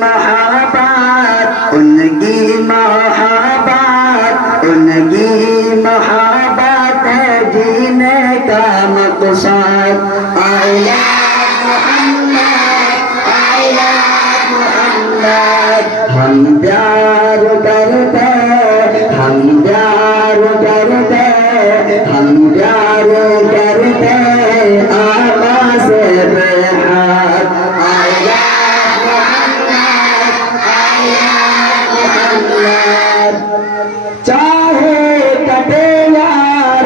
महाबत उनकी महाबत उनकी महाबत है जीने का मकसद। आई लव मोहम्मद हम प्यार करते हम प्यार करते हम प्यार करते आका से बेहद। आई चाहे कटे या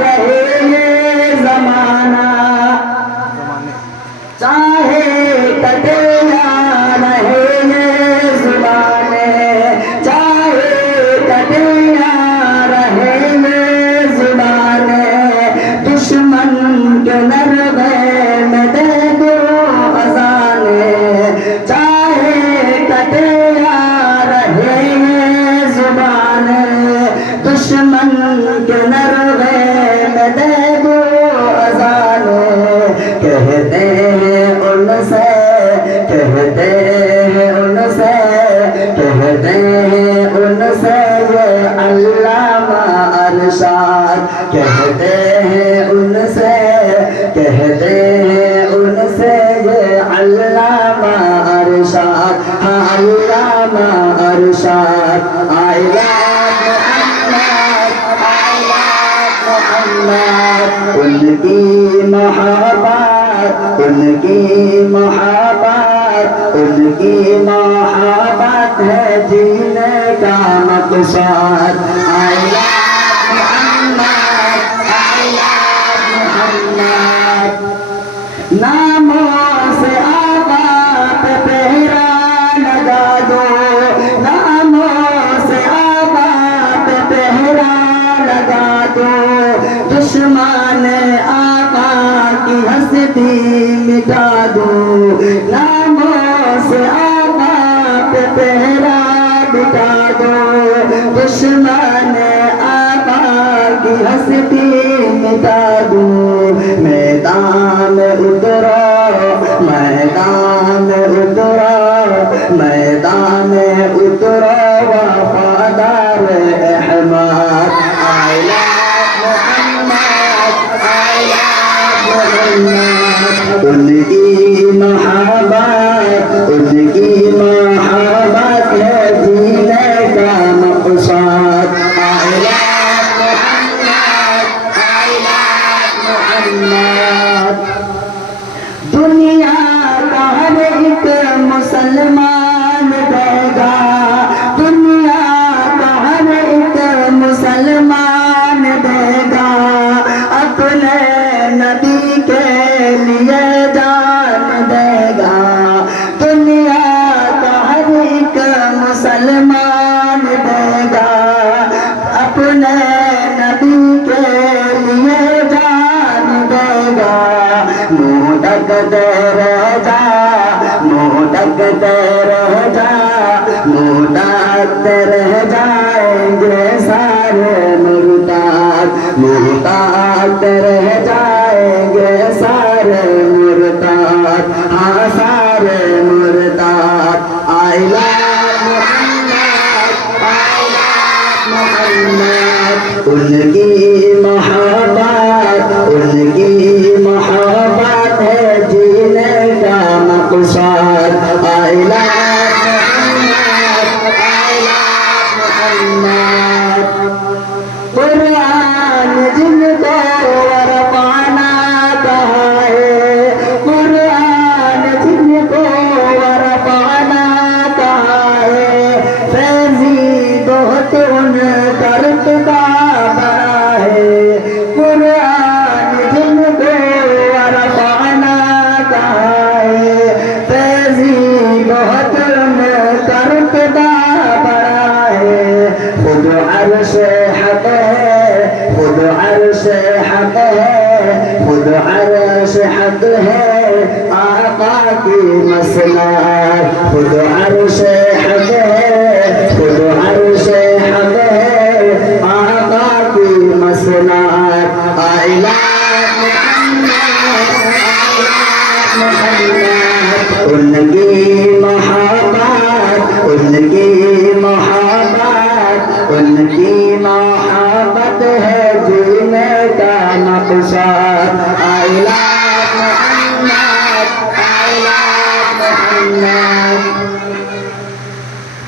रहे ये जमाना चाहे कटे या रहे ये जुबाने चाहे कटे या रहे ये जुबाने दुश्मन के नरवे में दे दो अज़ाने चाहे कटे या रहे ये जुबाने दुश्मन के नरवे में दे दो अज़ाने कहते हैं उनसे कहते हैं उनसे कहते हैं उनसे ये अल्लामा अरशाद कहते हैं उनसे कहते हैं उनसे ये अल्लामा अरशाद हाँ अल्लामा अरशाद। आई उनकी महाबत उनकी महाबत उनकी महाबत है जीने का मकसद। आई लव मोहम्मद नामों से आका पे पहरा लगा दो नामों से आका पे पहरा लगा दो दुश्मन आका की हस्ती मिटा दो नामों से आका पे पहरा मिटा दो दुश्मन आका की हस्ती मिटा दो। मैदान में उतरो मैदान में उतरो मैदान में उतरो वफादार अहमद। आई लव मोहम्मद उनकी महाबत उनकी महाबत है जीने का मकसद। आई लव मोहम्मद दुनिया का हर एक मुसलमान देगा दुनिया का हर एक मुसलमान देगा अपने नबी के लिए जान देगा दुनिया का हर एक मुसलमान देगा अपने नबी के लिए जान देगा। मुँह ढकते रह जा मुँह ढकते रह जा मुँह ढकते रह जाएंगे सारे मुर्ताद मुँह ढकते रह जाएंगे सारे मुर्ताद हाँ सारे मुर्ताद। आई लव मोहम्मद उनकी महाबत उनकी महाबत है जीने का मकसद। आई लव मोहम्मद कुरान जिनको वरपाना कहा है कुरान जिनको वरपाना कहा है फैजी बहुत उन कर्त का बड़ा है कुरान जिनको वरपाना कहा है फैजी बहुत उन कर्त का बड़ा है। खुद अर्श हक है खुद अर्श हक है खुद अर्श हक है आका की मसनद खुद अर्श हक है खुद अर्श हक है आका की मसनद। आई लव मोहम्मद उनकी महाबत उनकी मोहब्बत है जीने का मकसद। I love Mohammad